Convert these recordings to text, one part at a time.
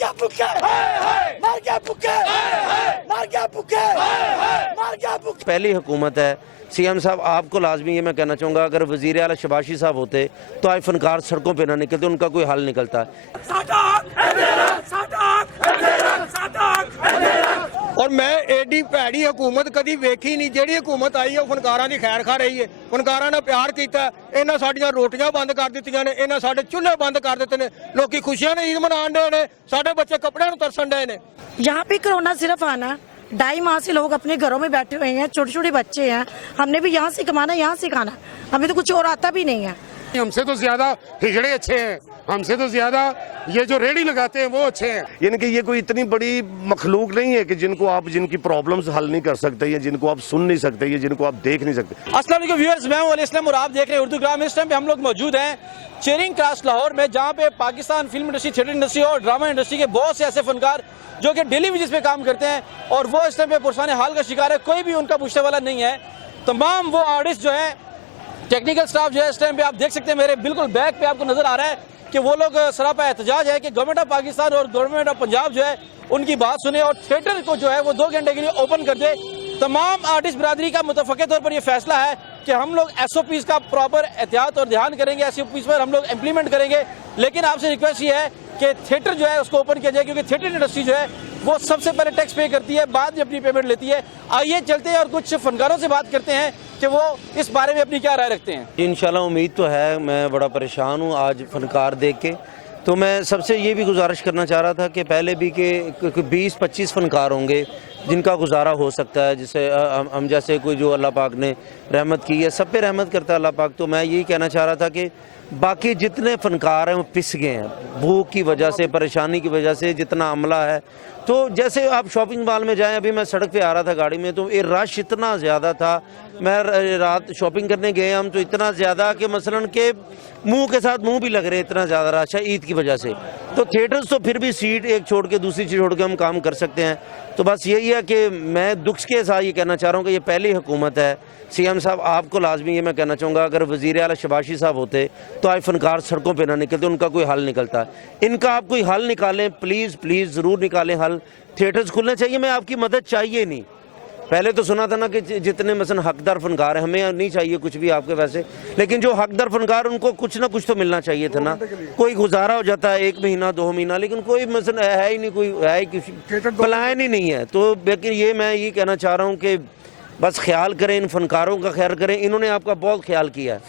गया भूखे, मर गया भूखे, मर गया भूखे, मर गया भूखे। पहली हुकूमत है सीएम साहब, आपको लाजमी ये मैं कहना चाहूँगा, अगर वज़ीर आला शबाशी साहब होते तो आज फनकार सड़कों पे ना निकलते, उनका कोई हल निकलता। और मैं एडी भैड़ी हुकूमत कदी वेखी नहीं, ਜਿਹੜੀ हुकूमत आई है फनकारां दी खैर खा रही है। फनकारां ने प्यार किया, इन्हां साडीआं रोटियां बंद कर दित्तियां ने, इन्हां साडे चूल्हे बंद कर दित्ते ने, लोकी खुशियां ने ईद मनाण डे ने, साडे बच्चे कपड़िਆਂ ਨੂੰ तरसन डे ने। यहाँ पे कोरोना सिर्फ आना 2.5 माह से लोग अपने घरों में बैठे हुए हैं, छोटे छोटे बच्चे हैं, हमने भी यहाँ से कमाना यहाँ से खाना, हमें तो कुछ और आता भी नहीं है। हमसे तो ज्यादा हिजड़े अच्छे हैं, हमसे तो ज्यादा ये जो रेडी लगाते हैं वो अच्छे हैं। यानी कि ये कोई इतनी बड़ी मखलूक नहीं है कि जिनको आप जिनकी प्रॉब्लम्स हल नहीं कर सकते, या जिनको आप सुन नहीं सकते, या जिनको आप देख नहीं सकते। अस्सलाम वालेकुम व्यूअर्स, मैं हूं अली इस्लाम और आप देख रहे हैं उर्दू ग्राम। इस टाइम पे हम लोग मौजूद हैं चेरिंग क्रॉस लाहौर में, जहां पे Pakistan film industry, theatre industry और ड्रामा इंडस्ट्री के बहुत से ऐसे फनकार जो कि डेली बेसिस पे काम करते हैं और वो इस टाइम पे पुरसाने हाल का शिकार है, कोई भी उनका पूछने वाला नहीं है। तमाम वो आर्टिस्ट जो है, टेक्निकल स्टाफ जो है, इस टाइम पे आप देख सकते हैं मेरे बिल्कुल बैक पे आपको नजर आ रहा है कि वो लोग सरापा एहतजाज है कि गवर्नमेंट ऑफ पाकिस्तान और गवर्नमेंट ऑफ पंजाब जो है उनकी बात सुने और थिएटर को जो है वो 2 घंटे के लिए ओपन कर दे। तमाम आर्टिस्ट बिरादरी का मुतफक़े तौर पर यह फैसला है कि हम लोग SOPs का प्रॉपर एहतियात और ध्यान करेंगे, SOPs पर हम लोग इम्प्लीमेंट करेंगे। लेकिन आपसे रिक्वेस्ट ये है कि थिएटर जो है उसको ओपन किया जाए, क्योंकि थिएटर इंडस्ट्री जो है वो सबसे पहले टैक्स पे करती है, बाद में अपनी पेमेंट लेती है। आइए चलते हैं और कुछ फनकारों से बात करते हैं कि वो इस बारे में अपनी क्या राय रखते हैं। इंशाल्लाह उम्मीद तो है, मैं बड़ा परेशान हूँ आज फनकार देख के। तो मैं सबसे ये भी गुजारिश करना चाह रहा था कि पहले भी कि 20-25 फनकार होंगे जिनका गुजारा हो सकता है, जिसे हम जैसे कोई जो अल्लाह पाक ने रहमत की है, सब पे रहमत करता है अल्लाह पाक। तो मैं यही कहना चाह रहा था कि बाकी जितने फनकार हैं वो पिस गए हैं भूख की वजह से, परेशानी की वजह से, जितना अमला है। तो जैसे आप शॉपिंग मॉल में जाएं, अभी मैं सड़क पे आ रहा था गाड़ी में, तो ये रश इतना ज़्यादा था। मैं रात शॉपिंग करने गए हम, तो इतना ज़्यादा कि मसलन के मुंह के साथ मुंह भी लग रहे, इतना ज़्यादा रश है ईद की वजह से। तो थिएटर्स तो फिर भी सीट एक छोड़ के दूसरी चीज़ छोड़ के हम काम कर सकते हैं। तो बस यही है कि मैं दुख के साथ ये कहना चाह रहा हूँ कि ये पहली हुकूमत है सीएम साहब, आपको लाजमी ये मैं कहना चाहूँगा, अगर वज़ीर आला शबाशी साहब होते तो आज फनकार सड़कों पे ना निकलते, उनका कोई हल निकलता। इनका आप कोई हल निकालें, प्लीज़ प्लीज़ ज़रूर निकालें हल। थिएटर्स खुलने चाहिए, मैं आपकी मदद चाहिए नहीं। पहले तो सुना था ना कि जितने मसलन हकदार फनकार हैं, हमें नहीं चाहिए कुछ भी आपके वैसे, लेकिन जो हकदार फनकार उनको कुछ ना कुछ तो मिलना चाहिए था ना। कोई गुजारा हो जाता है 1 महीना 2 महीना, लेकिन कोई मसलन है ही नहीं, कोई है ही किसी प्लान ही नहीं है। तो लेकिन ये मैं ये कहना चाह रहा हूँ कि बस ख्याल करें, इन फनकारों का ख्याल करें, इन्होंने आपका बहुत ख्याल किया है।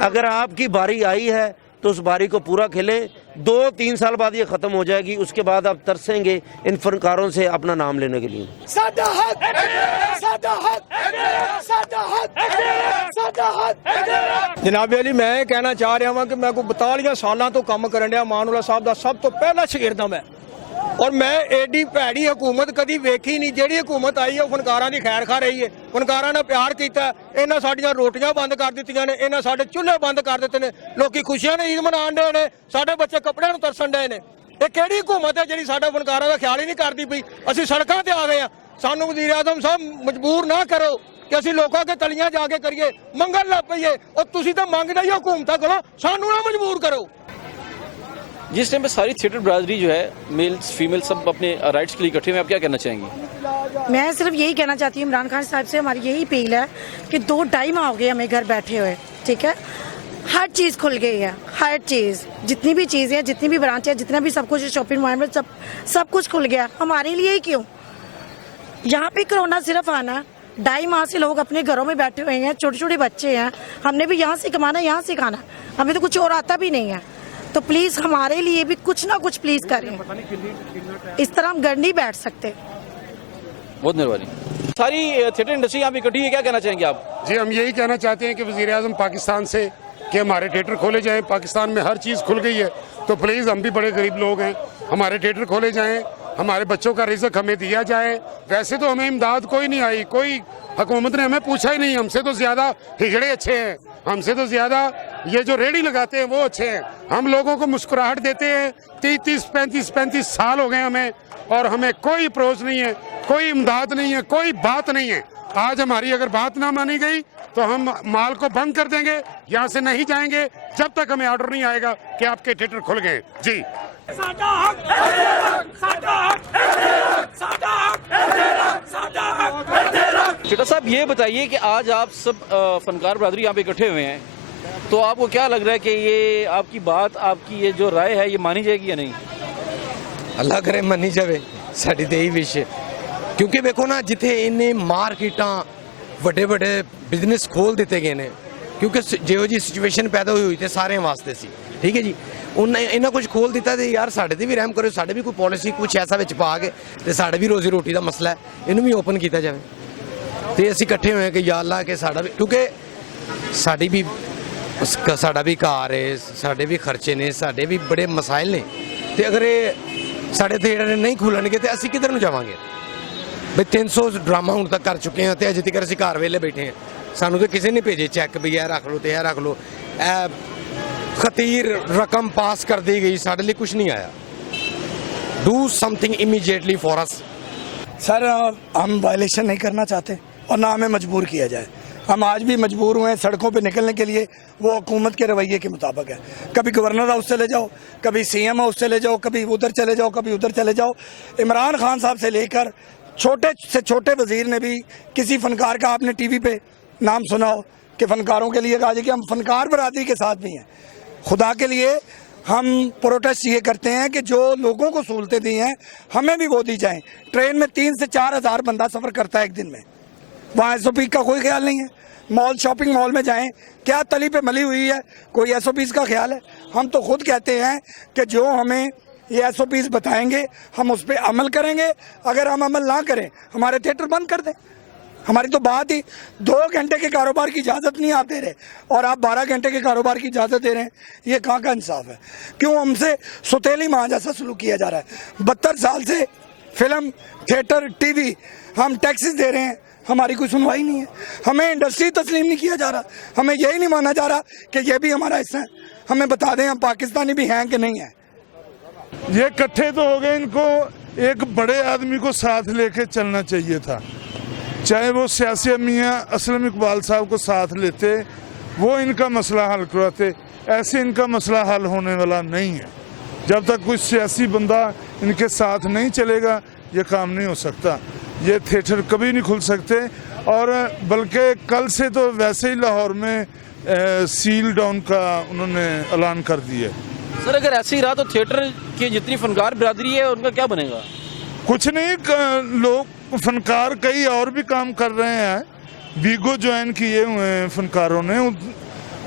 अगर आपकी बारी आई है तो उस बारी को पूरा खेलें। 2-3 साल बाद ये खत्म हो जाएगी, उसके बाद आप तरसेंगे इन फनकारों से अपना नाम लेने के लिए। जनाब अली, मैं कहना चाह रहा हूँ कि मैं कोई 42 सालों तो काम करन डया मानूला साहब का सब तो पहला शगिर्द मैं, और मैं एडी भैड़ी हुकूमत कदी वेखी नहीं, ਜਿਹੜੀ हुकूमत आई है फनकारां दी खैर खा रही है। फनकारां ने प्यार किया, इन्हां साडीआं रोटियां बंद कर दित्तियां ने, इन्हां साडे चूल्हे बंद कर दित्ते ने, लोकी खुशियां ने ईद मनाण डे ने, साडे बच्चे कपड़िਆਂ ਨੂੰ तरसन डे ने। ਇਹ ਕਿਹੜੀ हुकूमत है ਜਿਹੜੀ ਸਾਡਾ फनकारां ਦਾ ख्याल ही नहीं करती पई? ਅਸੀਂ सड़कों ਤੇ आ गए हैं। ਸਾਨੂੰ वज़ीर आज़म साहब मजबूर ना करो कि ਅਸੀਂ ਲੋਕਾਂ के तलियां जाके करिए, मंगण लग पईए। और ਤੁਸੀਂ ਤਾਂ ਮੰਗਦੇ ਹੀ हुकूमतां कोलों, ਸਾਨੂੰ ना मजबूर करो। जिस टाइम पे सारी थिएटर बिरादरी जो है, मेल्स फीमेल सब अपने राइट्स के लिए इकट्ठे हैं, आप क्या कहना चाहेंगे? मैं सिर्फ यही कहना चाहती हूँ, इमरान खान साहब से हमारी यही अपील है कि 2-2.5 माह हो गए हमें घर बैठे हुए, ठीक है। हर चीज़ खुल गई है, हर चीज़, जितनी भी चीज़ें हैं, जितनी भी ब्रांच है, जितना भी सब कुछ शॉपिंग मॉल में सब कुछ खुल गया। हमारे लिए ही क्यों? यहाँ पे कोरोना सिर्फ आना 2.5 माह से लोग अपने घरों में बैठे हुए हैं, छोटे छोटे बच्चे हैं, हमने भी यहाँ से कमाना यहाँ से खाना, हमें तो कुछ और आता भी नहीं है। तो प्लीज़ हमारे लिए भी कुछ ना कुछ प्लीज़ करें, इस तरह हम घर नहीं बैठ सकते। बहुत मेहरबानी। सारी थिएटर इंडस्ट्री यहाँ पे इकट्ठी है, क्या कहना चाहेंगे आप? जी, हम यही कहना चाहते हैं कि वज़ीर आज़म पाकिस्तान से कि हमारे थिएटर खोले जाएं। पाकिस्तान में हर चीज़ खुल गई है, तो प्लीज़, हम भी बड़े गरीब लोग हैं, हमारे थिएटर खोले जाएं, हमारे बच्चों का रिज़्क हमें दिया जाए। वैसे तो हमें इमदाद कोई नहीं आई, कोई हुकूमत ने हमें पूछा ही नहीं। हमसे तो ज़्यादा हिजड़े अच्छे हैं, हमसे तो ज़्यादा ये जो रेडी लगाते हैं वो अच्छे हैं। हम लोगों को मुस्कुराहट देते हैं। 30-35 साल हो गए हमें, और हमें कोई अप्रोच नहीं है, कोई इमदाद नहीं है, कोई बात नहीं है। आज हमारी अगर बात ना मानी गई तो हम माल को बंद कर देंगे, यहाँ से नहीं जाएंगे जब तक हमें ऑर्डर नहीं आएगा कि आपके थिएटर खुल गए। जी, आप ये बताइए कि आज आप सब फनकार बरादरी यहाँ पे इकट्ठे हुए हैं, तो आपको क्या लग रहा है कि ये आपकी बात, आपकी ये जो राय है, ये मानी जाएगी या नहीं? ਅੱਲਾ ਕਰੇ ਮੰਨੀ ਜਾਵੇ, ਸਾਡੀ ਤੇ ਇਹੀ ਵਿਸ਼ ਹੈ। ਕਿਉਂਕਿ ਵੇਖੋ ਨਾ, ਜਿੱਥੇ ਇੰਨੇ ਮਾਰਕੀਟਾਂ ਵੱਡੇ ਵੱਡੇ ਬਿਜ਼ਨਸ ਖੋਲ ਦਿੱਤੇ ਗਏ ਨੇ, ਕਿਉਂਕਿ ਜਿਹੋ ਜੀ ਸਿਚੁਏਸ਼ਨ ਪੈਦਾ ਹੋਈ ਤੇ ਸਾਰਿਆਂ ਵਾਸਤੇ ਸੀ, ਠੀਕ ਹੈ ਜੀ। ਉਹਨਾਂ ਇਹਨਾਂ ਕੁਝ ਖੋਲ ਦਿੱਤਾ ਤੇ ਯਾਰ ਸਾਡੇ ਤੇ ਵੀ ਰਹਿਮ ਕਰੋ, ਸਾਡੇ ਵੀ ਕੋਈ ਪਾਲਿਸੀ ਕੁਝ ਐਸਾ ਵਿੱਚ ਪਾ ਕੇ ਤੇ ਸਾਡੇ ਵੀ ਰੋਜ਼ੀ ਰੋਟੀ ਦਾ ਮਸਲਾ ਹੈ, ਇਹਨੂੰ ਵੀ ਓਪਨ ਕੀਤਾ ਜਾਵੇ। ਤੇ ਅਸੀਂ ਇਕੱਠੇ ਹੋਏ ਕਿ ਯਾ ਅੱਲਾ ਕਿ ਸਾਡਾ ਵੀ, ਕਿਉਂਕਿ ਸਾਡੀ ਵੀ ਸਾਡਾ ਵੀ ਘਰ ਹੈ, ਸਾਡੇ ਵੀ ਖਰਚੇ ਨੇ, ਸਾਡੇ ਵੀ ਬੜੇ ਮਸਾਇਲ ਨੇ। ਤੇ ਅਗਰ ਇਹ ਸਾਡੇ ਥੀਏਟਰ ਨਹੀਂ ਖੁੱਲਣਗੇ ਤੇ ਅਸੀਂ ਕਿੱਧਰ ਨੂੰ ਜਾਵਾਂਗੇ? ਬਈ 300 ਡਰਾਮਾ ਹੁਣ ਤੱਕ ਕਰ ਚੁੱਕੇ ਹਾਂ ਤੇ ਅਜੇ ਤੱਕ ਅਸੀਂ ਘਰ ਵੇਲੇ ਬੈਠੇ ਹਾਂ। ਸਾਨੂੰ ਤੇ ਕਿਸੇ ਨੇ ਭੇਜੇ ਚੈੱਕ ਵੀ ਇਹ ਰੱਖ ਲਓ ਤੇ ਇਹ ਰੱਖ ਲਓ, ਇਹ ਖਤੀਰ ਰਕਮ ਪਾਸ ਕਰ दी गई, ਸਾਡੇ ਲਈ ਕੁਝ ਨਹੀਂ ਆਇਆ। Do something immediately for us. Sir हम वायलेशन नहीं करना चाहते और ना हमें मजबूर किया जाए। हम आज भी मजबूर हुए हैं सड़कों पे निकलने के लिए, वो हुकूमत के रवैये के मुताबिक है। कभी गवर्नर हाउस चले जाओ, कभी सीएम हाउस चले जाओ, कभी उधर चले जाओ, कभी उधर चले जाओ। इमरान खान साहब से लेकर छोटे से छोटे वजीर ने भी किसी फनकार का आपने टीवी पे नाम सुना हो कि फनकारों के लिए कहा जाए कि हम फनकार बरादरी के साथ भी हैं। खुदा के लिए हम प्रोटेस्ट ये करते हैं कि जो लोगों को सहूलतें दी हैं हमें भी वो दी जाएं। ट्रेन में 3 से 4 हज़ार बंदा सफ़र करता है एक दिन में, वहाँ SOP का कोई ख्याल नहीं है। मॉल, शॉपिंग मॉल में जाएं, क्या तली पे मली हुई है, कोई SOPs का ख्याल है? हम तो खुद कहते हैं कि जो हमें ये SOPs बताएंगे हम उस पर अमल करेंगे। अगर हम अमल ना करें हमारे थिएटर बंद कर दें। हमारी तो बात ही 2 घंटे के कारोबार की इजाज़त नहीं आप दे रहे और आप 12 घंटे के कारोबार की इजाज़त दे रहे हैं। ये कहाँ का इंसाफ है? क्यों हमसे सुतेली माँ जैसा सलूक किया जा रहा है? 72 साल से फिल्म, थिएटर, टीवी हम टैक्सेस दे रहे हैं, हमारी कोई सुनवाई नहीं है। हमें इंडस्ट्री तस्लीम नहीं किया जा रहा, हमें यही नहीं माना जा रहा कि ये भी हमारा हिस्सा है। हमें बता दें हम पाकिस्तानी भी हैं कि नहीं है। ये इकट्ठे तो हो गए, इनको एक बड़े आदमी को साथ लेके चलना चाहिए था। चाहे वो सियासी मियाँ असलम इकबाल साहब को साथ लेते, वो इनका मसला हल करवाते। ऐसे इनका मसला हल होने वाला नहीं है। जब तक कोई सियासी बंदा इनके साथ नहीं चलेगा ये काम नहीं हो सकता। ये थिएटर कभी नहीं खुल सकते। और बल्कि कल से तो वैसे ही लाहौर में सील डाउन का उन्होंने ऐलान कर दिया। सर अगर ऐसे ही रहा तो थिएटर की जितनी फनकार बरादरी है उनका क्या बनेगा? कुछ नहीं, लोग फनकार कई और भी काम कर रहे हैं। वीगो ज्वाइन किए हुए हैं फनकारों ने,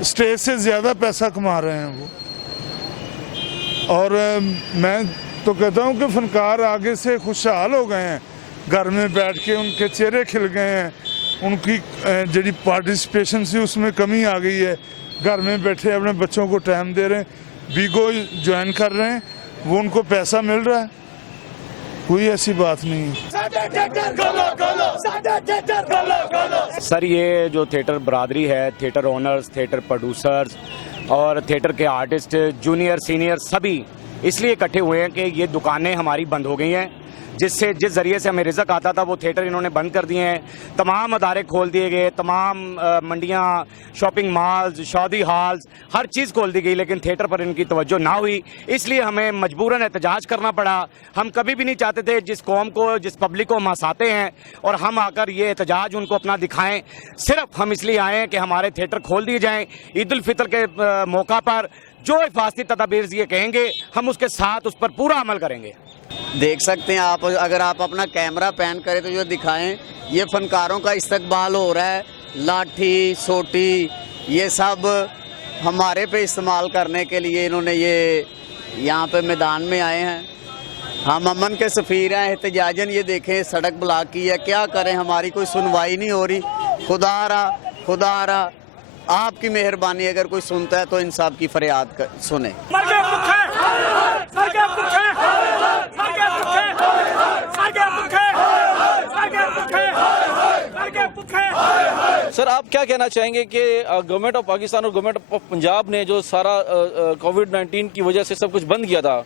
स्टेज से ज़्यादा पैसा कमा रहे हैं वो। और मैं तो कहता हूँ कि फनकार आगे से खुशहाल हो गए हैं, घर में बैठ के उनके चेहरे खिल गए हैं। उनकी जी पार्टिसिपेशन से उसमें कमी आ गई है। घर में बैठे अपने बच्चों को टाइम दे रहे हैं, वीगो ज्वाइन कर रहे हैं, वो उनको पैसा मिल रहा है। कोई ऐसी बात नहीं है। सर ये जो थिएटर बरादरी है, थिएटर ओनर्स, थिएटर प्रोड्यूसर्स और थिएटर के आर्टिस्ट, जूनियर सीनियर सभी इसलिए इकट्ठे हुए हैं कि ये दुकानें हमारी बंद हो गई हैं, जिस ज़रिए से हमें रिज़्क आता था वो थिएटर इन्होंने बंद कर दिए हैं। तमाम अदारे खोल दिए गए, तमाम मंडियाँ, शॉपिंग मॉल्स, शादी हॉल्स, हर चीज़ खोल दी गई, लेकिन थिएटर पर इनकी तवज्जो ना हुई। इसलिए हमें मजबूरन एहतजाज करना पड़ा। हम कभी भी नहीं चाहते थे जिस कौम को, जिस पब्लिक को हम हंसाते हैं और हम आकर ये एहतजाज उनको अपना दिखाएं। सिर्फ हम इसलिए आए हैं कि हमारे थिएटर खोल दिए जाएँ। ईद उल फितर के मौका पर जो हिफाजती तदाबीर ये कहेंगे हम उसके साथ उस पर पूरा अमल करेंगे। देख सकते हैं आप, अगर आप अपना कैमरा पैन करें तो जो दिखाएं, ये फनकारों का इस्तकबाल हो रहा है। लाठी, सोटी, ये सब हमारे पे इस्तेमाल करने के लिए इन्होंने ये यहाँ पे मैदान में आए हैं। हम अमन के सफ़ीर हैं। एहतजाजन ये देखें सड़क ब्लॉक की है, क्या करें, हमारी कोई सुनवाई नहीं हो रही। खुदा रहा आपकी मेहरबानी, अगर कोई सुनता है तो इंसाफ की फरियाद सुने। सर आप क्या कहना चाहेंगे कि गवर्नमेंट ऑफ पाकिस्तान और गवर्नमेंट ऑफ पंजाब ने जो सारा कोविड-19 की वजह से सब कुछ बंद किया था,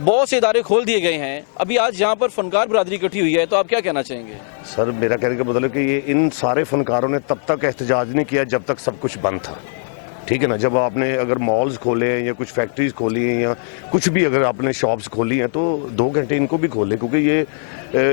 बहुत से इदारे खोल दिए गए हैं, अभी आज यहाँ पर फनकार बरादरी इकट्ठी हुई है, तो आप क्या कहना चाहेंगे? सर मेरा कहने का मतलब कि ये इन सारे फनकारों ने तब तक एहतजाज नहीं किया जब तक सब कुछ बंद था। ठीक है ना, जब आपने अगर मॉल्स खोले हैं या कुछ फैक्ट्रीज खोली हैं या कुछ भी अगर आपने शॉप्स खोली हैं तो 2 घंटे इनको भी खोले, क्योंकि ये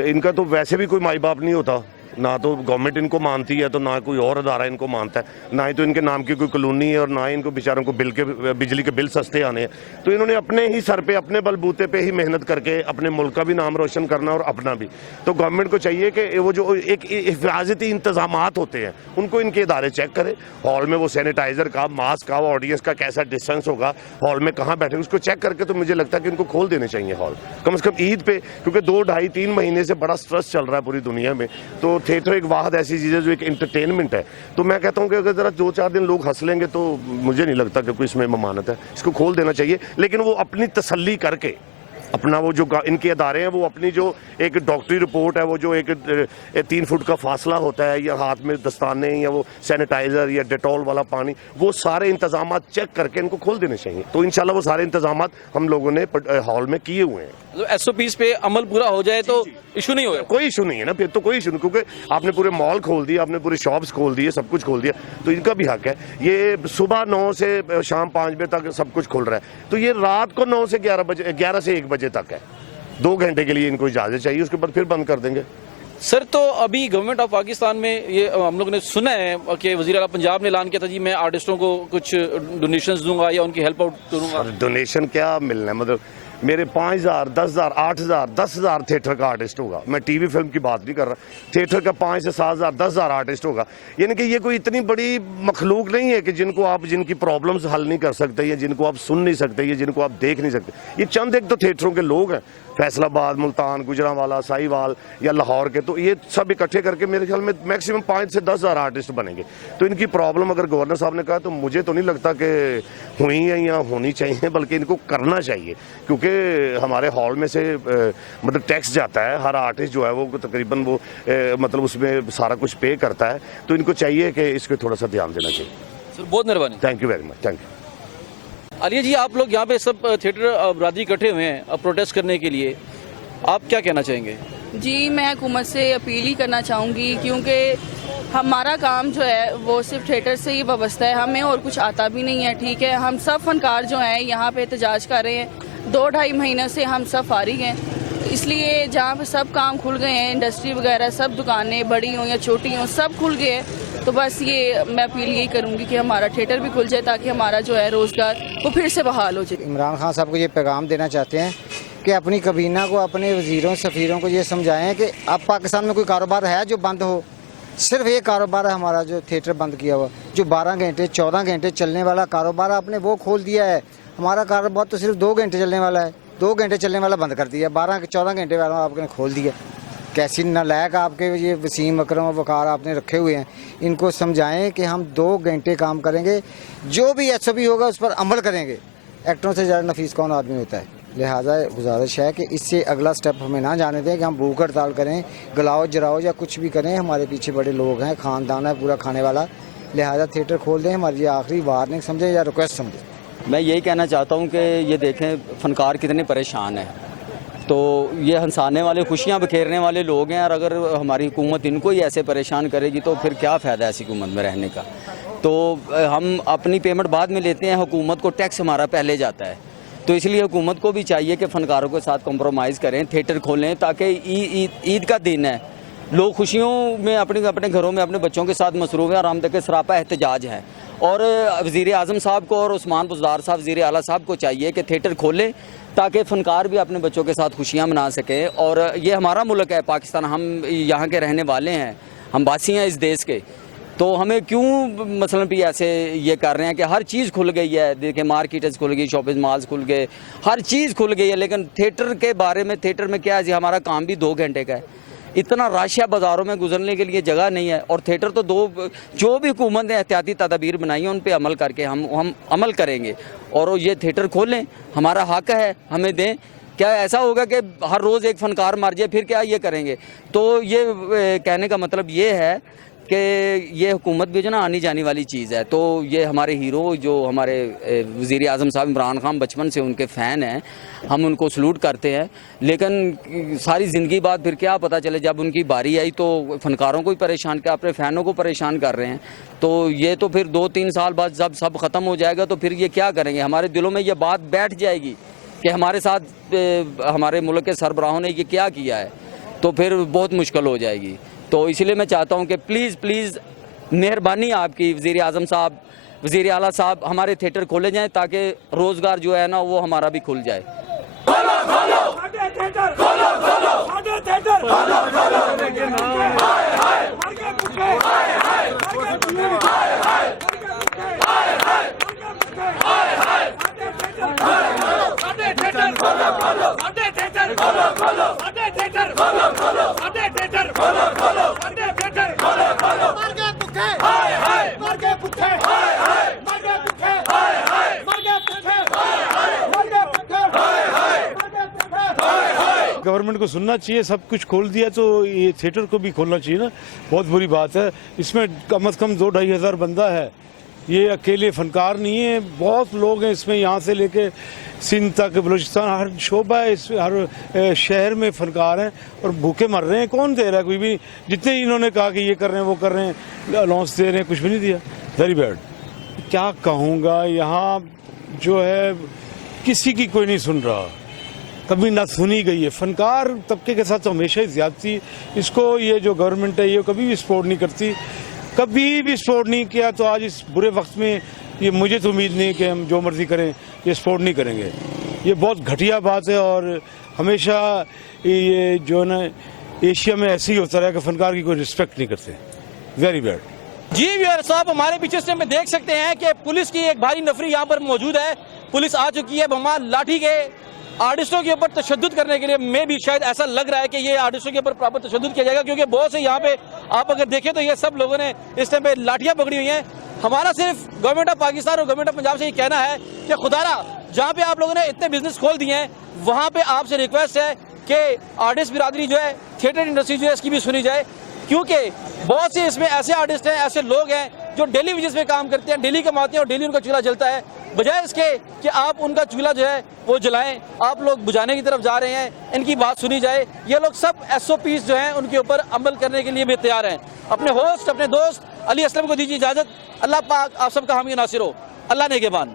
इनका तो वैसे भी कोई माई बाप नहीं होता ना तो गवर्नमेंट इनको मानती है, तो ना कोई और अदारा इनको मानता है, ना ही तो इनके नाम की कोई कॉलोनी है, और ना ही इनको बेचारों को बिजली के बिल सस्ते आने हैं। तो इन्होंने अपने ही सर पे, अपने बलबूते पे ही मेहनत करके अपने मुल्क का भी नाम रोशन करना और अपना भी। तो गवर्नमेंट को चाहिए कि वो जो एक हिफाजती इंतजामात होते हैं उनको इनके इदारे चेक करें। हॉल में वो सैनिटाइजर का, मास्क का, ऑडियंस का कैसा डिस्टेंस होगा, हॉल में कहाँ बैठे, उसको चेक करके तो मुझे लगता है कि इनको खोल देने चाहिए हॉल, कम से कम ईद पे, क्योंकि 2, 2.5, 3 महीने से बड़ा स्ट्रेस चल रहा है पूरी दुनिया में। तो थिएटर एक वाहद ऐसी चीज़ है जो एक इंटरटेनमेंट है। तो मैं कहता हूँ कि अगर ज़रा 2-4 दिन लोग हंस लेंगे तो मुझे नहीं लगता कि कोई इसमें ममानत है, इसको खोल देना चाहिए। लेकिन वो अपनी तसल्ली करके, अपना वो जो इनके अदारे हैं, वो अपनी जो एक डॉक्टरी रिपोर्ट है, वो जो एक 3 फुट का फासला होता है, या हाथ में दस्ताने, या वो सैनिटाइज़र या डेटॉल वाला पानी, वो सारे इंतजाम चेक करके इनको खोल देने चाहिए। तो इंशाल्लाह वो सारे इंतजाम हम लोगों ने हॉल में किए हुए हैं। तो SOPs पे अमल पूरा हो जाए तो इशू नहीं होगा? कोई इशू नहीं है ना, फिर तो कोई इशू नहीं, क्योंकि आपने पूरे मॉल खोल दिए, आपने पूरे शॉप्स खोल दिए, सब कुछ खोल दिया, तो इनका भी हक है। ये सुबह 9 से शाम 5 बजे तक सब कुछ खुल रहा है, तो ये रात को 9 से 11 से 1 बजे तक है। 2 घंटे के लिए इनको इजाज़त चाहिए, उसके बाद फिर बंद कर देंगे। सर, तो अभी गवर्नमेंट ऑफ पाकिस्तान में ये हम लोगों ने सुना है कि वज़ीर आला पंजाब ने ऐलान किया था जी मैं आर्टिस्टों को कुछ डोनेशंस दूंगा या उनकी हेल्प आउट करूंगा। डोनेशन क्या मिलना है, मतलब मेरे 5,000, 10,000, 8,000, 10,000 थिएटर का आर्टिस्ट होगा। मैं टीवी फिल्म की बात नहीं कर रहा, थिएटर का 5 से 7,000, 10,000 आर्टिस्ट होगा। यानी कि ये कोई इतनी बड़ी मखलूक नहीं है कि जिनकी प्रॉब्लम्स हल नहीं कर सकते, या जिनको आप सुन नहीं सकते, या जिनको आप देख नहीं सकते। ये चंद एक तो थिएटरों के लोग हैं, फैसलाबाद, मुल्तान, गुजरांवाला, साहिवाल या लाहौर के, तो ये सब इकट्ठे करके मेरे ख्याल में मैक्सिमम 5 से 10,000 आर्टिस्ट बनेंगे। तो इनकी प्रॉब्लम अगर गवर्नर साहब ने कहा, तो मुझे तो नहीं लगता कि हुई है या होनी चाहिए, बल्कि इनको करना चाहिए, क्योंकि हमारे हॉल में से मतलब टैक्स जाता है। हर आर्टिस्ट जो है वो तकरीबन वो मतलब उसमें सारा कुछ पे करता है, तो इनको चाहिए कि इस पर थोड़ा सा ध्यान देना चाहिए। सर, बहुत मेहरबानी। Thank you very much. Thank you. Aaliya ji, आप लोग यहाँ पे सब थिएटर बरादरी इकट्ठे हुए हैं प्रोटेस्ट करने के लिए, आप क्या कहना चाहेंगे? जी, मैं हुकूमत से अपील ही करना चाहूँगी, क्योंकि हमारा काम जो है वो सिर्फ थिएटर से ही वाबस्ता है, हमें और कुछ आता भी नहीं है। ठीक है, हम सब फनकार जो हैं यहाँ पे एहतजाज कर रहे हैं, 2-2.5 महीने से हम सब फारिग हैं। इसलिए जहाँ पे सब काम खुल गए हैं, इंडस्ट्री वगैरह सब दुकानें बड़ी हों या छोटी हों सब खुल गए हैं, तो बस ये मैं अपील यही करूँगी कि हमारा थिएटर भी खुल जाए, ताकि हमारा जो है रोज़गार वो फिर से बहाल हो जाए। इमरान खान साहब को ये पैगाम देना चाहते हैं कि अपनी कबीना को, अपने वज़ीरों, सफ़ीरों को ये समझाएं कि अब पाकिस्तान में कोई कारोबार है जो बंद हो। सिर्फ ये कारोबार है हमारा जो थिएटर बंद किया हुआ, जो 12 घंटे 14 घंटे चलने वाला कारोबार आपने वो खोल दिया है। हमारा कारोबार तो सिर्फ 2 घंटे चलने वाला है, 2 घंटे चलने वाला बंद कर दिया, 12-14 घंटे वाला आपने खोल दिया। कैसी नालायक आपके ये वसीम, अकरम और वकार आपने रखे हुए हैं। इनको समझाएं कि हम 2 घंटे काम करेंगे, जो भी SOP होगा उस पर अमल करेंगे। एक्टरों से ज़्यादा नफीस कौन आदमी होता है। लिहाजा गुजारिश है कि इससे अगला स्टेप हमें ना जाने दें कि हम भूख हड़ताल करें, गलाओ जराओ या कुछ भी करें। हमारे पीछे बड़े लोग हैं, ख़ानदान है पूरा खाने वाला, लिहाजा थिएटर खोल दें। हमारी ये आखिरी वार्निंग समझें या रिक्वेस्ट समझें। मैं यही कहना चाहता हूँ कि ये देखें फनकार कितने परेशान हैं, तो ये हंसाने वाले, खुशियाँ बिखेरने वाले लोग हैं, और अगर हमारी हुकूमत इनको ही ऐसे परेशान करेगी तो फिर क्या फ़ायदा है ऐसी हुकूमत में रहने का। तो हम अपनी पेमेंट बाद में लेते हैं, हुकूमत को टैक्स हमारा पहले जाता है। तो इसलिए हुकूमत को भी चाहिए कि फ़नकारों के साथ कॉम्प्रोमाइज़ करें, थिएटर खोलें, ताकि ईद का दिन है, लोग खुशियों में अपने घरों में अपने बच्चों के साथ मसरूफ़ हैं, और हम तक सरापा एहतजाज है। और वज़ीर आज़म साहब को और उस्मान बुज़दार साहब, वज़ीर आला साहब को चाहिए कि थिएटर खोलें, ताकि फ़नकार भी अपने बच्चों के साथ खुशियाँ मना सकें। और ये हमारा मुल्क है पाकिस्तान, हम यहाँ के रहने वाले हैं, हम वासी हैं इस देश के, तो हमें क्यों मसलन भी ऐसे ये कर रहे हैं कि हर चीज़ खुल गई है। देखिए, मार्केट्स खुल गई, शॉपिंग मॉल्स खुल गए, हर चीज़ खुल गई है, लेकिन थिएटर के बारे में, थिएटर में क्या है जी, हमारा काम भी 2 घंटे का है, इतना रश है, बाज़ारों में गुजरने के लिए जगह नहीं है। और थिएटर तो जो भी हुकूमत ने एहतियाती तदाबीर बनाई है उन पर अमल करके हम अमल करेंगे, और ये थिएटर खोलें, हमारा हक है, हमें दें। क्या ऐसा होगा कि हर रोज़ एक फ़नकार मर जाए, फिर क्या ये करेंगे? तो ये कहने का मतलब ये है कि ये हुकूमत भी जो ना आनी जाने वाली चीज़ है। तो ये हमारे हीरो, जो हमारे वज़ीर आज़म साहब इमरान खान, बचपन से उनके फ़ैन हैं, हम उनको सलूट करते हैं, लेकिन सारी ज़िंदगी बाद फिर क्या पता चले, जब उनकी बारी आई तो फ़नकारों को ही परेशान किया, अपने फ़ैनों को परेशान कर रहे हैं। तो ये तो फिर 2-3 साल बाद जब सब ख़त्म हो जाएगा तो फिर ये क्या करेंगे? हमारे दिलों में ये बात बैठ जाएगी कि हमारे साथ हमारे मुल्क के सरबराहों ने ये क्या किया है, तो फिर बहुत मुश्किल हो जाएगी। तो इसलिए मैं चाहता हूँ कि प्लीज़ मेहरबानी आपकी वज़ीर आज़म साहब, वज़ीर आला साहब, हमारे थिएटर खोले जाएं ताकि रोज़गार जो है ना वो हमारा भी खुल जाए। गवर्नमेंट को सुनना चाहिए, सब कुछ खोल दिया तो ये थिएटर को भी खोलना चाहिए ना। बहुत बुरी बात है, इसमें कम से कम 2-2.5 हज़ार बंदा है, ये अकेले फनकार नहीं है, बहुत लोग हैं इसमें, यहाँ से लेके सिंध तक बलूचिस्तान हर शोबा है, इस हर शहर में फनकार हैं और भूखे मर रहे हैं। कौन दे रहा है? कोई भी। जितने इन्होंने कहा कि ये कर रहे हैं वो कर रहे हैं, अनाउंस दे रहे हैं, कुछ भी नहीं दिया। Very bad. क्या कहूँगा, यहाँ जो है किसी की कोई नहीं सुन रहा, कभी ना सुनी गई है। फनकार तबके के साथ तो हमेशा ही ज्यादती, इसको ये जो गवर्नमेंट है ये कभी भी सपोर्ट नहीं करती, कभी भी सपोर्ट नहीं किया। तो आज इस बुरे वक्त में ये मुझे तो उम्मीद नहीं कि हम जो मर्जी करें ये सपोर्ट नहीं करेंगे। ये बहुत घटिया बात है और हमेशा ये जो ना एशिया में ऐसे ही होता रहा कि फनकार की कोई रिस्पेक्ट नहीं करते। Very bad. जी व्यूअर साहब, हमारे पीछे से में देख सकते हैं कि पुलिस की एक भारी नफरी यहाँ पर मौजूद है। पुलिस आ चुकी है भमा लाठी के आर्टिस्टों के ऊपर तशद्दुद करने के लिए। मैं भी शायद ऐसा लग रहा है कि ये आर्टिस्टों के ऊपर प्रॉपर तशद्दुद किया जाएगा, क्योंकि बहुत से यहाँ पे आप अगर देखें तो ये सब लोगों ने इस टाइम पे लाठियां पकड़ी हुई हैं। हमारा सिर्फ गवर्नमेंट ऑफ पाकिस्तान और गवर्नमेंट ऑफ पंजाब से ये कहना है कि खुदारा जहाँ पे आप लोगों ने इतने बिजनेस खोल दिए हैं वहाँ पे आपसे रिक्वेस्ट है कि आर्टिस्ट बिरादरी जो है, थिएटर इंडस्ट्री जो है, इसकी भी सुनी जाए, क्योंकि बहुत से इसमें ऐसे आर्टिस्ट हैं, ऐसे लोग हैं जो डेली वेजेस पे काम करते हैं, डेली कमाते हैं और डेली उनका चूल्हा जलता है। बजाय इसके कि आप उनका चूल्हा जो है वो जलाएं, आप लोग बुझाने की तरफ जा रहे हैं। इनकी बात सुनी जाए। ये लोग सब SOPs जो हैं उनके ऊपर अमल करने के लिए भी तैयार हैं। अपने होस्ट, अपने दोस्त अली असलम को दीजिए इजाजत। अल्लाह पाक आप सबका हामी नासिर हो। अल्लाह नेगेबान।